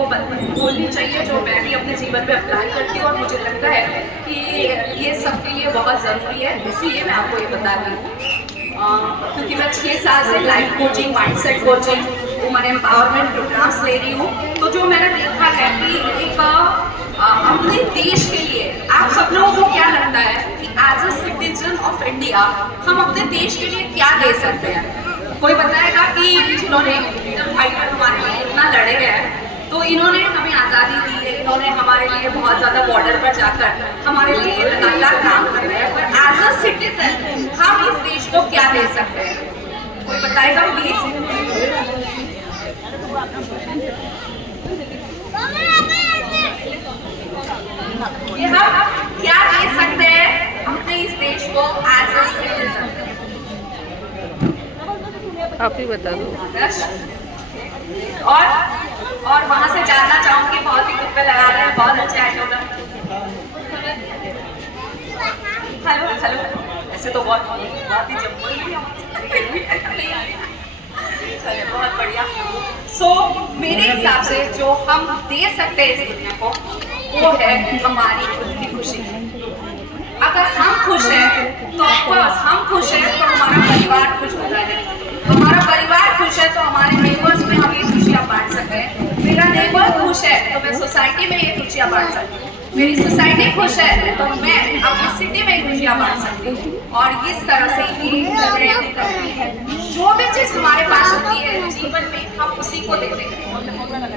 को बोलनी चाहिए, जो मैं भी अपने जीवन में अप्लाई करती हूँ और मुझे लगता है कि ये सबके लिए बहुत ज़रूरी है, इसीलिए मैं आपको ये बता रही हूँ। क्योंकि मैं 6 साल से life coaching, mindset coaching, woman empowerment programmes ले रही हूँ। तो जो मैंने देखा है कि एक अपने देश के लिए आप सब लोगों को क्या लगता है कि as a citizen of India हम अपने देश के लिए क्या दे सकते हैं? कोई बताएगा कि जिन्होंने फ्रीडम फाइटर हमारे लिए इतना लड़े हैं, तो इन्होंने हमें आज़ादी दी है, इन्होंने हमारे लिए बहुत ज़्यादा बॉर्डर पर जाकर हमारे लिए लगातार काम कर रहे हैं, पर एज अ सिटीजन हम इस देश को क्या दे सकते हैं? कोई बताएगा प्लीज? ये हम क्या दे सकते हैं अपने इस देश को एज अ सिटीजन? आप ही बता दो। और वहां से जानना चाहूंगी, बहुत ही तुक्के लगा रहे हैं, बहुत अच्छे आए लोग। हेलो हेलो, ऐसे तो बहुत ही जम्मू चलिए, बहुत बढ़िया। मेरे हिसाब से जो हम दे सकते हैं इस दुनिया को वो है हमारी खुद की खुशी। अगर हम खुश हैं तो ऑफकोर्स हम खुश हैं तो हमारा परिवार खुश होता है, हमारा परिवार खुश है तो हमारे नेबर्स में हम ये खुशियाँ बांट सकते हैं, मेरा नेबर खुश है तो मैं सोसाइटी में ये खुशियाँ बांट सकती हूँ, मेरी सोसाइटी खुश है तो मैं अपनी सिटी में खुशियाँ बांट सकती हूँ। और इस तरह से ये जो भी चीज़ हमारे पास होती है जीवन में हम उसी को देते हैं।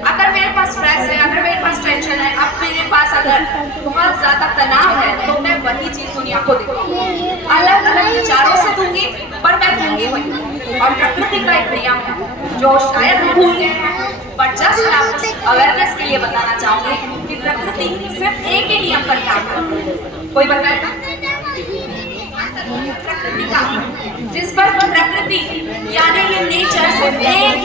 अगर मेरे पास स्ट्रेस है, अगर मेरे पास टेंशन है, अब मेरे पास अगर बहुत ज़्यादा तनाव है तो मैं वही चीज़ दुनिया को दूंगी, अलग अलग विचारों से दूंगी, पर मैं दूंगी वही। और प्रकृति का एक नियम है जो शायद हम भूल गए हैं, पर जस्ट मैं आपको अवेयरनेस के लिए बताना चाहूंगी कि प्रकृति सिर्फ एक ही नियम पर काम करती है। कोई बताएगा? प्रकृति का, जिस पर प्रकृति यानी ये नेचर सिर्फ एक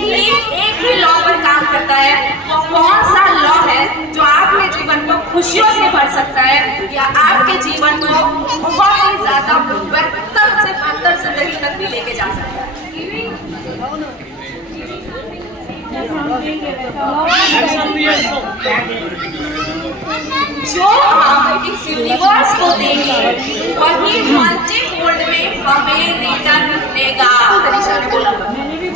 ही लॉ पर काम करता है। वो कौन सा लॉ है जो आपके जीवन को खुशियों से भर सकता है या आपके जीवन को बहुत ही ज्यादा बेहतर जिंदगी तक भी लेके जा सकता है? जो हम इस यूनिवर्स को देंगे वही मल्टीफोल्ड में हमें रिटर्न मिलेगा। तनिषा ने बोला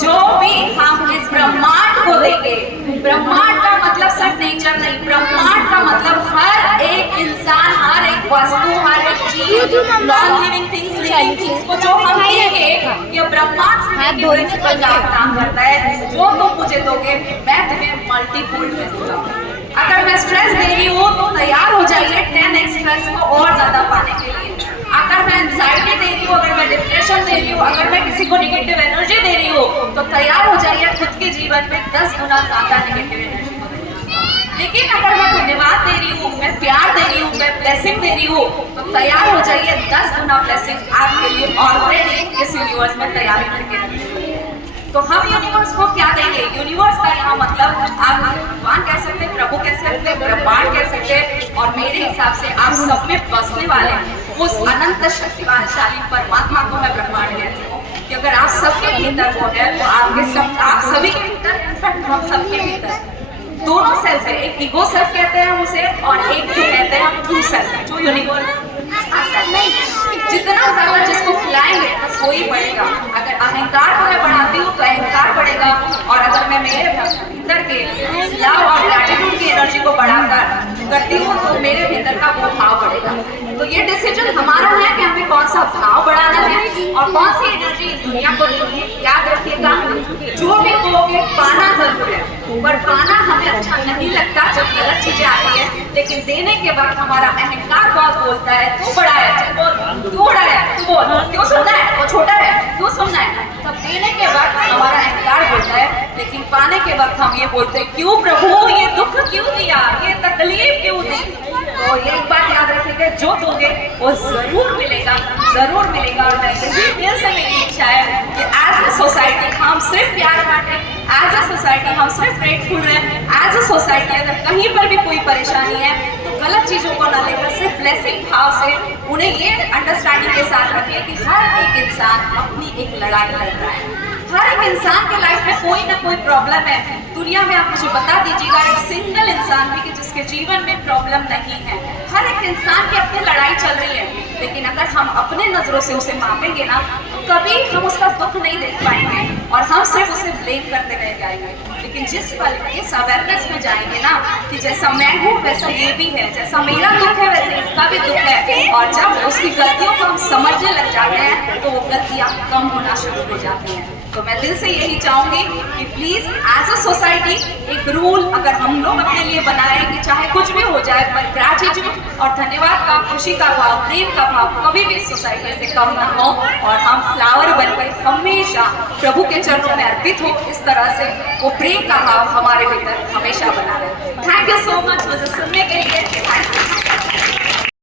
जो भी हम इस ब्रह्मांड को देंगे, ब्रह्मांड का मतलब सिर्फ नेचर नहीं, ब्रह्मांड का मतलब हर एक इंसान, हर एक वस्तु, हर एक चीज, non living things, living things को जो हम देंगे, ये ब्रह्मांड से प्रिंसिपल का काम करता है। जो तुम मुझे दोगे मैं तुम्हें मल्टीफोल्ड में दूंगा। अगर मैं स्ट्रेस दे रही हूँ तो तैयार हो जाइए 10x स्ट्रेस को और ज्यादा पाने के लिए। अगर मैं एंजाइटी दे रही हूँ, अगर मैं डिप्रेशन दे रही हूँ, अगर मैं किसी को नेगेटिव एनर्जी दे रही हूँ तो तैयार हो जाइए खुद के जीवन में 10 गुना ज्यादा नेगेटिव एनर्जी को देने। लेकिन अगर मैं धन्यवाद दे रही हूँ, मैं प्यार दे रही हूँ, मैं ब्लेसिंग दे रही हूँ तो तैयार हो जाइए 10 गुना ब्लेसिंग आपके लिए ऑलरेडी इस यूनिवर्स में तैयारी करके रखी है। तो हम यूनिवर्स को क्या देंगे? यूनिवर्स का यहाँ मतलब आप भगवान कह सकते हैं, प्रभु कह सकते हैं, ब्रह्मांड कह सकते हैं, और मेरे हिसाब से आप सब में बसने वाले उस अनंत शक्तिशाली परमात्मा को मैं ब्रह्मांड कहती हूँ। कि अगर आप सबके भीतर वो है तो आप सभी के भीतर, इनफैक्ट हम सबके भीतर दोनों सेल्फ है। एक ईगो सेल्फ कहते हैं हम उसे, और एक जो कहते हैं ट्रू सेल्फ, जो यूनिवर्स। जितना ज्यादा जिसको खिलाएंगे बस वो ही बढ़ेगा। अगर अहंकार को मैं बढ़ाती हूँ तो अहंकार बढ़ेगा, और अगर मैं मेरे भीतर के लव और ग्रैटिट्यूड की एनर्जी को बढ़ाकर करती हूँ तो मेरे भीतर का वो भाव बढ़ेगा। तो ये डिसीजन हमारा है कि हमें कौन सा भाव बढ़ाना है और कौन सी एनर्जी इस दुनिया को देनी है। याद रखिएगा, जो भी कहोगे पाना जरूर है, पर पाना हमें अच्छा नहीं लगता जब गलत चीजें आती है, लेकिन देने के वक्त हमारा अहंकार बहुत बोलता है तू बड़ा है, चल बोल, तू बड़ा है, तू बोल, क्यों सुनना है, वो छोटा है, क्यों सुनना है। तब देने के वक्त हमारा अहंकार बोलता है, लेकिन पाने के वक्त हम ये बोलते हैं क्यों प्रभु ये दुख क्यों दिया, ये तकलीफ क्यों दी। तो एक बात याद रखिएगा, जो दोगे वो जरूर मिलेगा, जरूर मिलेगा। और मैं दिल से मेरी इच्छा है कि एज ए सोसाइटी हम सिर्फ प्यार बांटें, एज ए सोसाइटी हम सिर्फ ग्रेटफुल रहें, एज ए सोसाइटी अगर कहीं पर भी कोई परेशानी है तो गलत चीज़ों को न लेकर सिर्फ ब्लेसिंग भाव से उन्हें ये अंडरस्टैंडिंग के साथ रखिए कि हर एक इंसान अपनी एक लड़ाई लड़ रहा है, हर एक इंसान के लाइफ में कोई ना कोई प्रॉब्लम है। दुनिया में आप मुझे बता दीजिएगा एक सिंगल इंसान भी कि जिसके जीवन में प्रॉब्लम नहीं है। हर एक इंसान की अपनी लड़ाई चल रही है, लेकिन अगर हम अपने नजरों से उसे मापेंगे ना तो कभी हम उसका दुख नहीं देख पाएंगे और हम सिर्फ उसे ब्लेम करते रह जाएंगे। लेकिन जिस पल इस अवेयरनेस में जाएंगे ना कि जैसा मैं हूँ वैसा ये भी है, जैसा मेरा दुख है वैसे इसका भी दुख है, और जब उसकी गलतियों को हम समझने लग जाते हैं तो वो गलतियाँ कम होना शुरू हो जाती हैं। तो मैं दिल से यही चाहूंगी कि प्लीज एज अ सोसाइटी एक रूल अगर हम लोग अपने लिए बनाए कि चाहे कुछ भी हो जाए पर ग्रैटिट्यूड और धन्यवाद का, खुशी का भाव, प्रेम का भाव कभी भी सोसाइटी से कम ना हो और हम फ्लावर बनकर हमेशा प्रभु के चरणों में अर्पित हो। इस तरह से वो प्रेम का भाव हमारे भीतर हमेशा बना रहे। थैंक यू सो मच मुझे सुनने के लिए। Thank you.